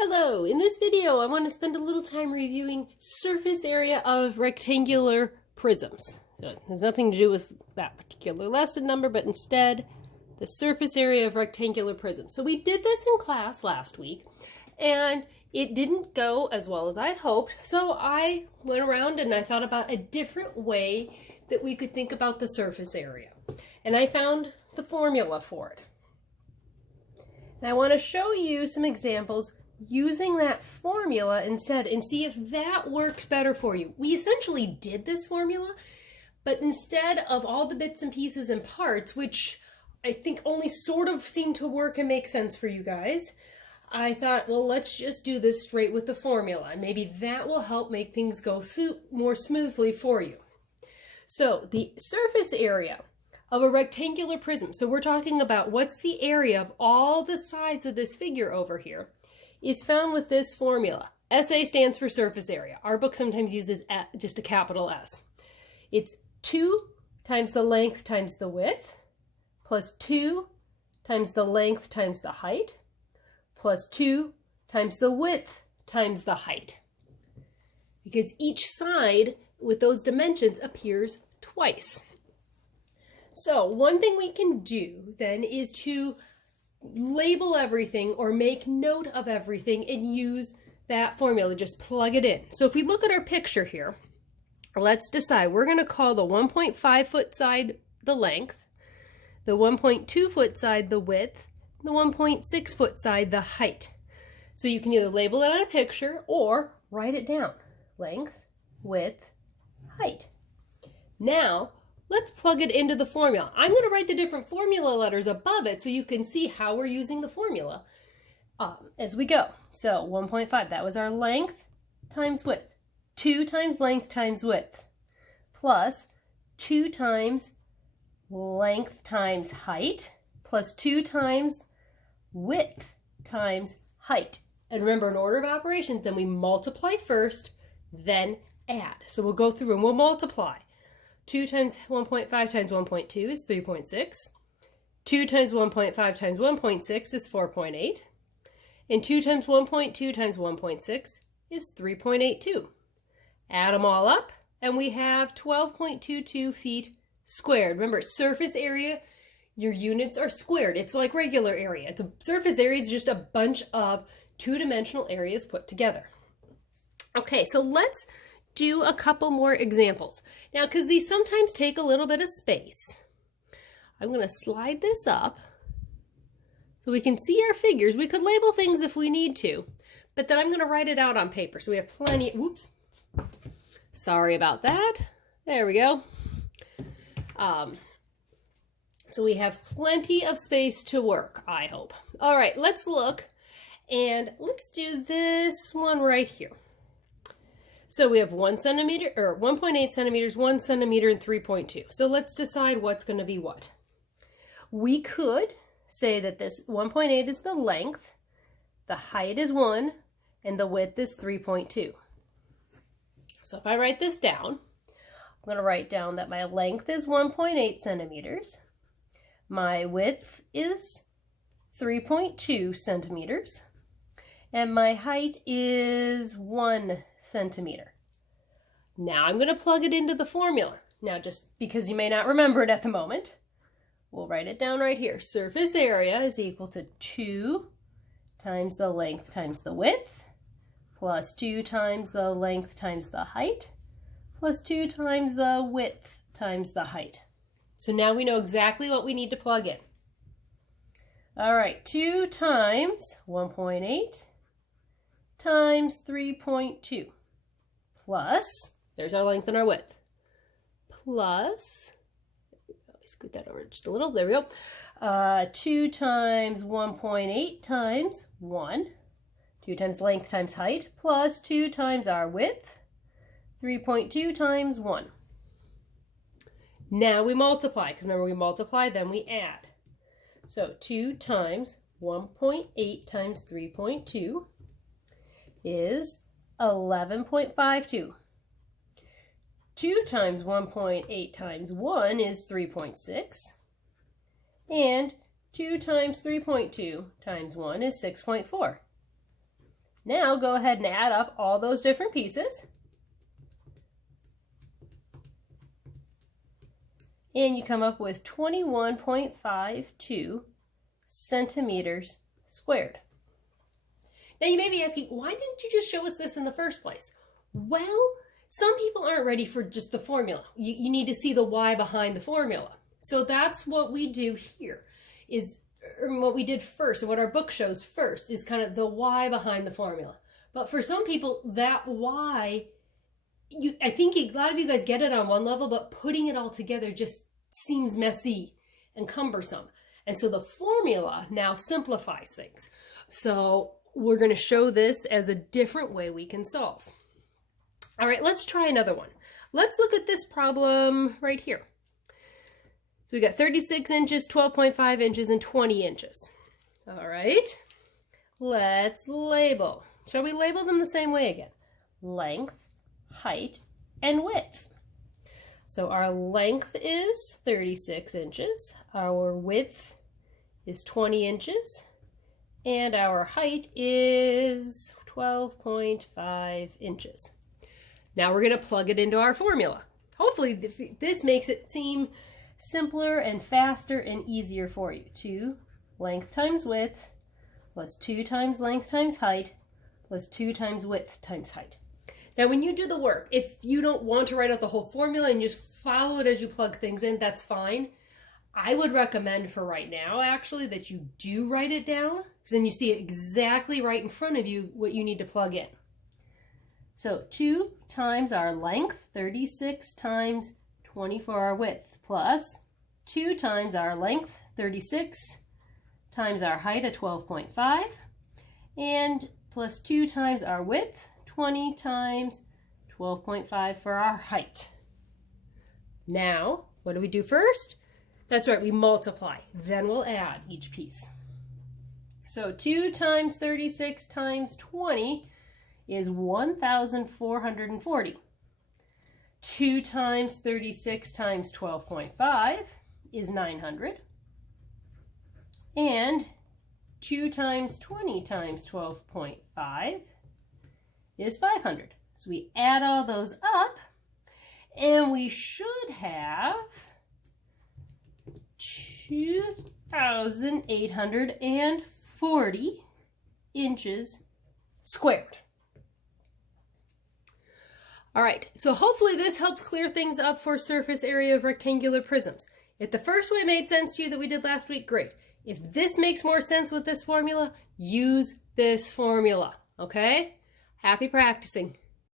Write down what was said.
Hello, in this video I want to spend a little time reviewing surface area of rectangular prisms. So it has nothing to do with that particular lesson number, but instead the surface area of rectangular prisms. So we did this in class last week and it didn't go as well as I had hoped, so I went around and I thought about a different way that we could think about the surface area. And I found the formula for it. And I want to show you some examples using that formula instead and see if that works better for you. We essentially did this formula, but instead of all the bits and pieces and parts, which I think only sort of seem to work and make sense for you guys, I thought, well, let's just do this straight with the formula. And maybe that will help make things go more smoothly for you. So the surface area of a rectangular prism, so we're talking about what's the area of all the sides of this figure over here, is found with this formula. SA stands for surface area. Our book sometimes uses just a capital S. It's 2 times the length times the width, plus 2 times the length times the height, plus 2 times the width times the height. Because each side with those dimensions appears twice. So one thing we can do then is to label everything or make note of everything and use that formula. Just plug it in. So if we look at our picture here, let's decide. We're going to call the 1.5 foot side the length, the 1.2 foot side the width, the 1.6 foot side the height. So you can either label it on a picture or write it down. Length, width, height. Now let's plug it into the formula. I'm going to write the different formula letters above it so you can see how we're using the formula as we go. So 1.5, that was our length times width. 2 times length times width, plus 2 times length times height, plus 2 times width times height. And remember, in order of operations, then we multiply first, then add. So we'll go through and we'll multiply. 2 times 1.5 times 1.2 is 3.6. 2 times 1.5 times 1.6 is 4.8. And 2 times 1.2 times 1.6 is 3.82. Add them all up, and we have 12.22 feet squared. Remember, surface area, your units are squared. It's like regular area. It's a surface area is just a bunch of two-dimensional areas put together. Okay, so let's do a couple more examples. Now, because these sometimes take a little bit of space, I'm going to slide this up so we can see our figures. We could label things if we need to, but then I'm going to write it out on paper. So we have plenty, whoops, sorry about that. There we go. So we have plenty of space to work, I hope. All right, let's look and let's do this one right here. So we have 1 centimeter, or 1.8 centimeters, 1 centimeter, and 3.2. So let's decide what's going to be what. We could say that this 1.8 is the length, the height is 1, and the width is 3.2. So if I write this down, I'm going to write down that my length is 1.8 centimeters, my width is 3.2 centimeters, and my height is 1 centimeter. Now I'm going to plug it into the formula. Now, just because you may not remember it at the moment, we'll write it down right here. Surface area is equal to 2 times the length times the width, plus 2 times the length times the height, plus 2 times the width times the height. So now we know exactly what we need to plug in. All right, 2 times 1.8 times 3.2. Plus, there's our length and our width, plus, scoot that over just a little, there we go, 2 times 1.8 times 1, 2 times length times height, plus 2 times our width, 3.2 times 1. Now we multiply, because remember we multiply, then we add. So 2 times 1.8 times 3.2 is 11.52. 2 times 1.8 times 1 is 3.6. And 2 times 3.2 times 1 is 6.4. Now go ahead and add up all those different pieces. And you come up with 21.52 centimeters squared. Now you may be asking, why didn't you just show us this in the first place? Well, some people aren't ready for just the formula. You need to see the why behind the formula. So that's what we do here, or what we did first, and what our book shows first, is kind of the why behind the formula. But for some people, that why, I think a lot of you guys get it on one level, but putting it all together just seems messy and cumbersome. And so the formula now simplifies things. So we're going to show this as a different way we can solve. All right, let's try another one. Let's look at this problem right here. So we got 36 inches, 12.5 inches, and 20 inches. All right, let's label. Shall we label them the same way again? Length, height, and width. So our length is 36 inches, our width is 20 inches, and our height is 12.5 inches. Now we're going to plug it into our formula. Hopefully this makes it seem simpler and faster and easier for you. 2 length times width plus 2 times length times height plus 2 times width times height. Now when you do the work, if you don't want to write out the whole formula and just follow it as you plug things in, that's fine. I would recommend for right now, actually, that you do write it down, because then you see it exactly right in front of you what you need to plug in. So 2 times our length, 36 times 20 for our width, plus 2 times our length, 36 times our height at 12.5, and plus 2 times our width, 20 times 12.5 for our height. Now, what do we do first? That's right, we multiply. Then we'll add each piece. So 2 times 36 times 20 is 1,440. 2 times 36 times 12.5 is 900. And 2 times 20 times 12.5 is 500. So we add all those up, and we should have 2,840 inches squared. All right, so hopefully this helps clear things up for surface area of rectangular prisms. If the first way made sense to you that we did last week, great. If this makes more sense with this formula, use this formula, okay? Happy practicing.